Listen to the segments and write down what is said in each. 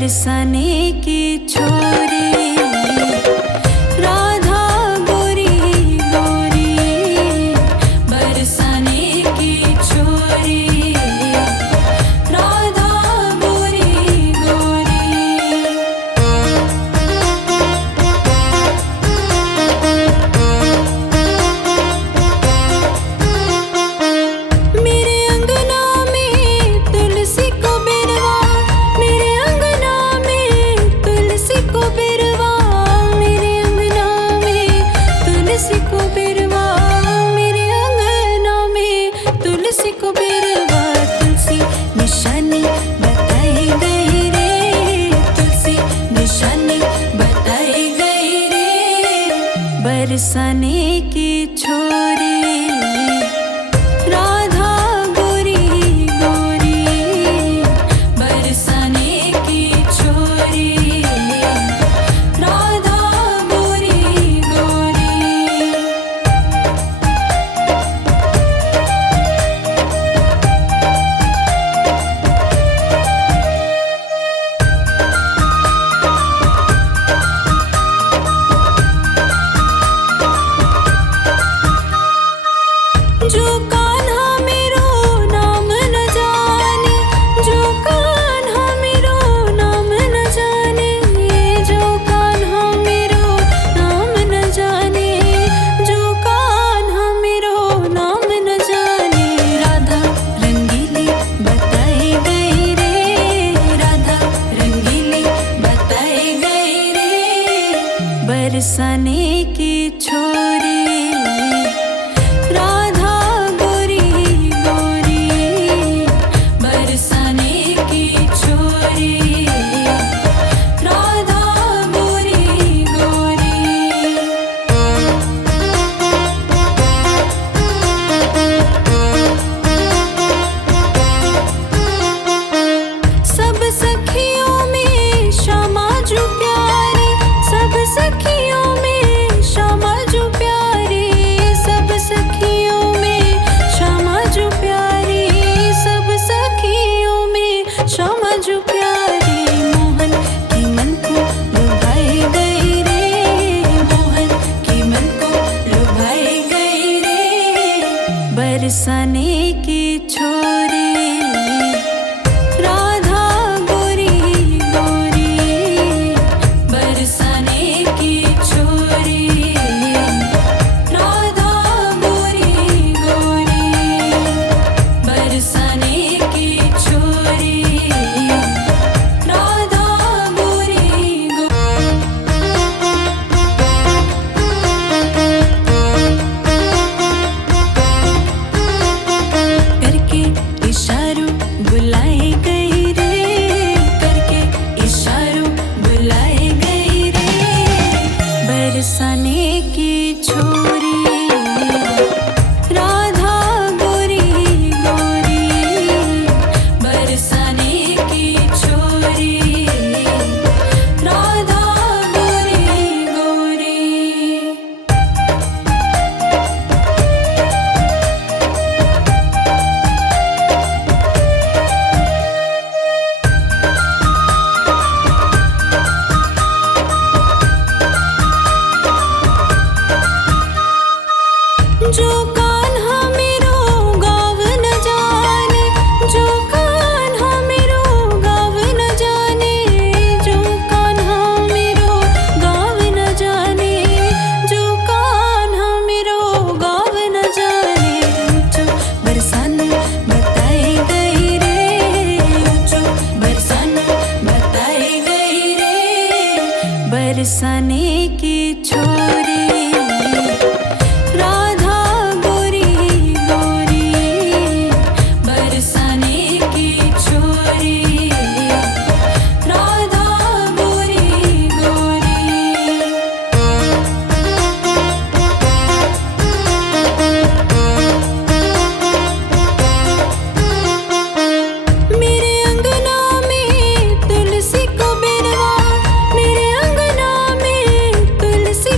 बरसाने की छोरी राधा गोरी गोरी, बरसाने की छोरी राधा गोरी गोरी। मेरे अंगना में तुलसी को बिरवा, मेरे अंगना में तुलसी को बिरवा, मेरे अंगना में तुलसी को बिरवा, मेरे अंगना में तुलसी को बिरवा। तुलसी निशानी बताई गई रे, तुलसी निशानी बताई गई रे, बरसाने की छोरी राधा गोरी गोरी, बरसाने की छोरी राधा गोरी गोरी। जो कान्हा मेरो नाम न जाने, जो कान्हा मेरो नाम न जाने, जो कान्हा मेरो नाम न जाने, जो कान्हा मेरो नाम न जाने। राधा रंगीली बताई गई रे, राधा रंगीली बताई गई रे, बरसाने की छोरी राधा गोरी गोरी, बरसाने की छोरी राधा गोरी गोरी। सब सखियों में श्यामा जो प्यारी, सब सखियों में श्यामा जो प्यारी, सब सखियों में श्यामा जो प्यारी, सब सखियों में श्यामा जो प्यारी। मोहन की मन को लुभाई गई रे, मोहन की मन को लुभाई गई रे, बरसाने की छोरी राधा गोरी गोरी, बरसाने की छोरी राधा गोरी गोरी, बरसाने की छोरी राधा गोरी गोरी। करके इशारों बुलाए गई रे, करके इशारों बुलाए गई रे, बरसाने की छोरी राधा गोरी गोरी, बरसाने की छोरी राधा गोरी गोरी। जो कान्हा मेरो गाव न जाने, जो कान्हा मेरो गाव न जाने, जो कान्हा मेरो गाव न जाने, जो कान्हा मेरो गाव न जाने। ऊंचो बरसाना बताई गई रे, ऊंचो बरसाना बताई गई रे, बरसाने की छोरी राधा गोरी गोरी, बरसाने की छोरी राधा गोरी गोरी। मेरे अंगना में तुलसी को बिरवा, मेरे अंगना में तुलसी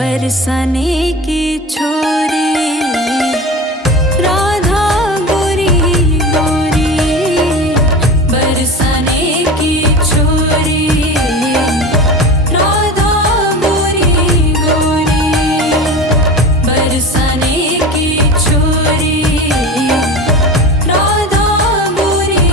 बरसाने की छोरी राधा गोरी गोरी, बरसाने की छोरी राधा गोरी गोरी, बरसाने की छोरी राधा गोरी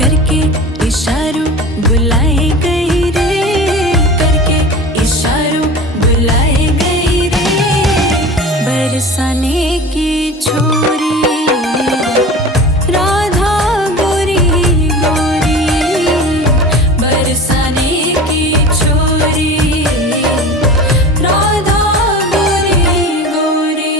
करके इशारों बुलाए गई रे, करके इशारों बुलाए गई रे, बरसाने की छोरी राधा गोरी गोरी, बरसाने की छोरी राधा गोरी गोरी।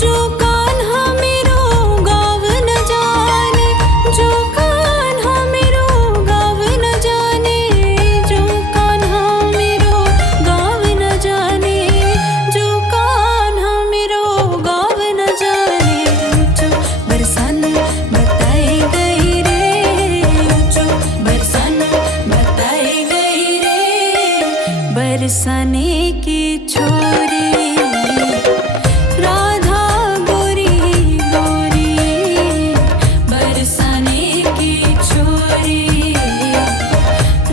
जो कान्हा मेरो गाव न जाने, जो कान्हा मेरो गाव न जाने, जो कान्हा मेरो गाव न जाने, जो कान्हा मेरो गाव न जाने, ऊंचो बरसाना बताई गई रे, ऊंचो बरसाना बताई गई रे, बरसाने की छोरी राधा गोरी गोरी, बरसाने की छोरी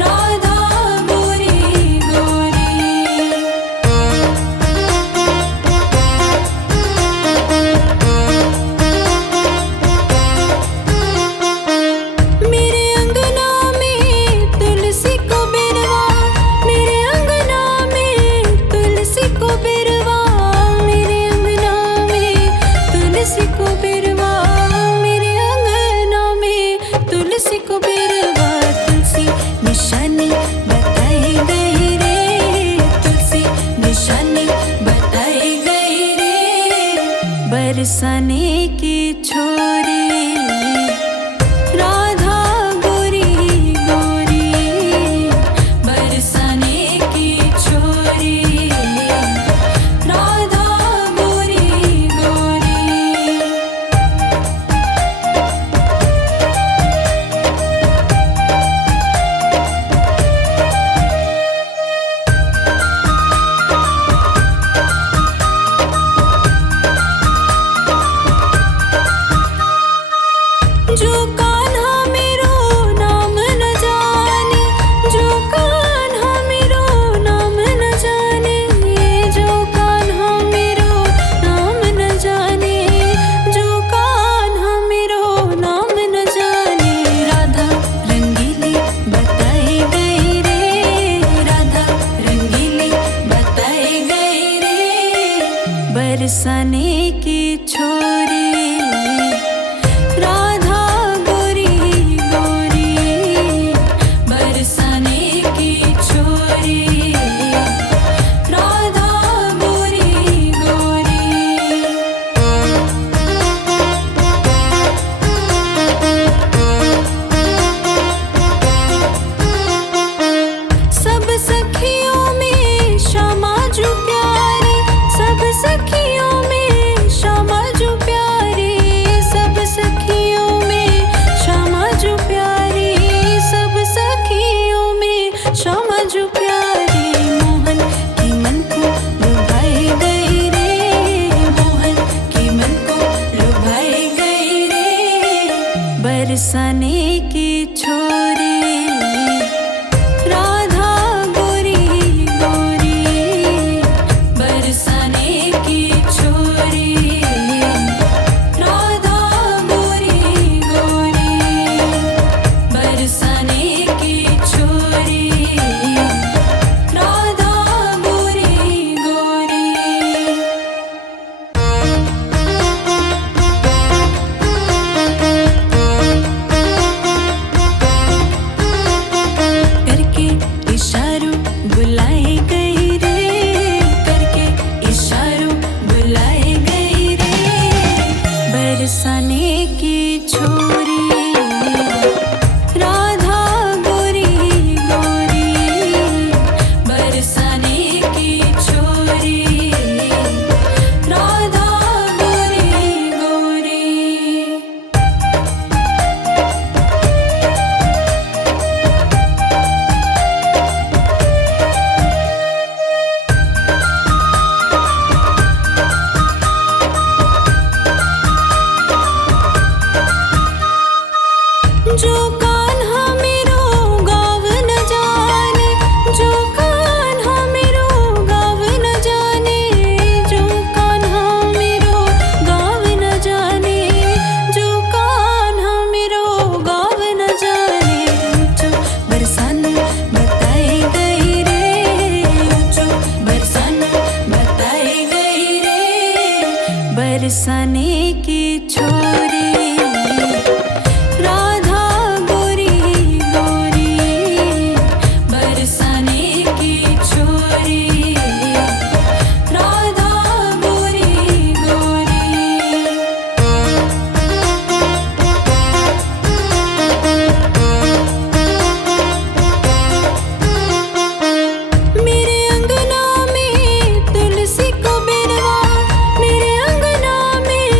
राधा गोरी गोरी। मेरे अंगना में तुलसी को बिरवा, मेरे अंगना में तुलसी को बिरवा, मेरे अंगना में तुलसी को बिरवा, मेरे अंगना में तुलसी को बिरवा, तुलसी निशानी बताई गई रे, तुलसी निशानी बताई गई रे, बरसाने की छोरी राधा गोरी गोरी, बरसाने की छोरी राधा गोरी गोरी। जो कान्हा मेरो नाम न जाने, जो कान्हा मेरो नाम न जाने, जो कान्हा मेरो नाम न जाने, जो कान्हा मेरो नाम न जाने, राधा रंगीली बताई गई रे, राधा रंगीली बताई गई रे, बरसाने की छोरी राधा गोरी गोरी, बरसाने की छोरी राधा गोरी गोरी। सब सखियों में श्यामा जो प्यारी, सब सखियों में श्यामा जो प्यारी, सब सखियों में श्यामा जो प्यारी, सब सखियों में श्यामा जो प्यारी, मोहन की मन को लुभाई गई रे, मोहन की मन को लुभाई गई रे, बरसाने की छोरी राधा गोरी गोरी, बरसाने की छोरी राधा गोरी गोरी, बरसाने की छोरी राधा गोरी गोरी। छोरी, राधा गोरी गोरी बरसाने की छोरी, राधा गोरी गोरी। जो कान्हा मेरो गाव न जाने, जो कान्हा मेरो गाव न जाने, जो कान्हा मेरो गाव न जाने, जो कान्हा मेरो गाव न जाने। ऊंचो बरसान बताई गई रे, ऊंचो बरसान बताई गई रे बरसाने की छोरी, राधा गोरी गोरी बरसाने की छोरी, राधा गोरी गोरी। मेरे अंगना में तुलसी को बिरवा, मेरे अंगना में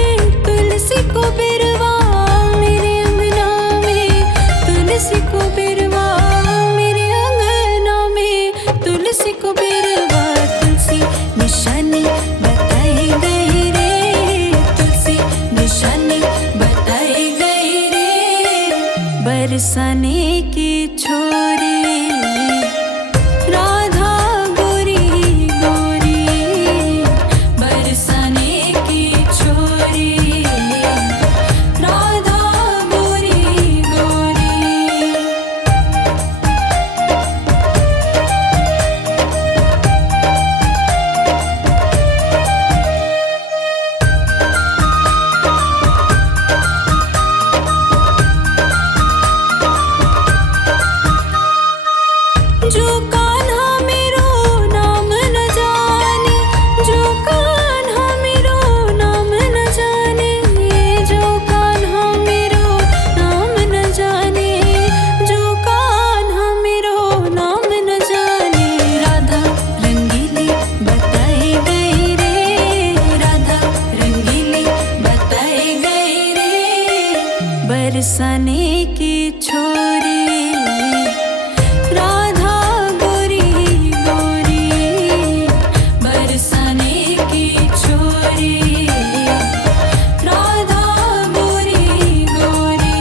तुलसी को बिरवा, मेरे अंगना में तुलसी को बिरवा, मेरे अंगना में तुलसी को बिरवा। तुलसी निशानी बताई गई रे, तुलसी निशानी बताई गई रे बरसाने की छोरी, राधा गोरी गोरी बरसाने की छोरी, राधा गोरी गोरी। जो कान्हा मेरो नाम न जाने, जो कान्हा मेरो नाम न जाने, जो कान्हा मेरो नाम न जाने, जो कान्हा मेरो नाम न जाने। राधा रंगीली बताई गई रे, राधा रंगीली बताई गई रे बरसाने की छोरी, राधा गोरी गोरी बरसाने की छोरी, राधा गोरी गोरी।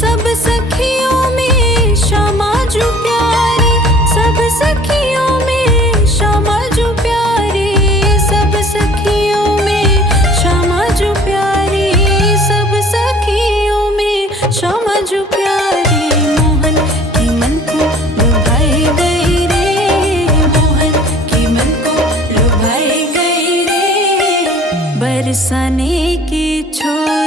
सब सखियों में श्यामा जो प्यारी, सब सखियों में श्यामा जो प्यारी, सब सखियों में श्यामा जो प्यारी, सब सखियों में श्यामा जो प्यारी। मोहन की मन को लुभाई गई रे, मोहन की मन को लुभाई गई रे बरसाने की छोरी।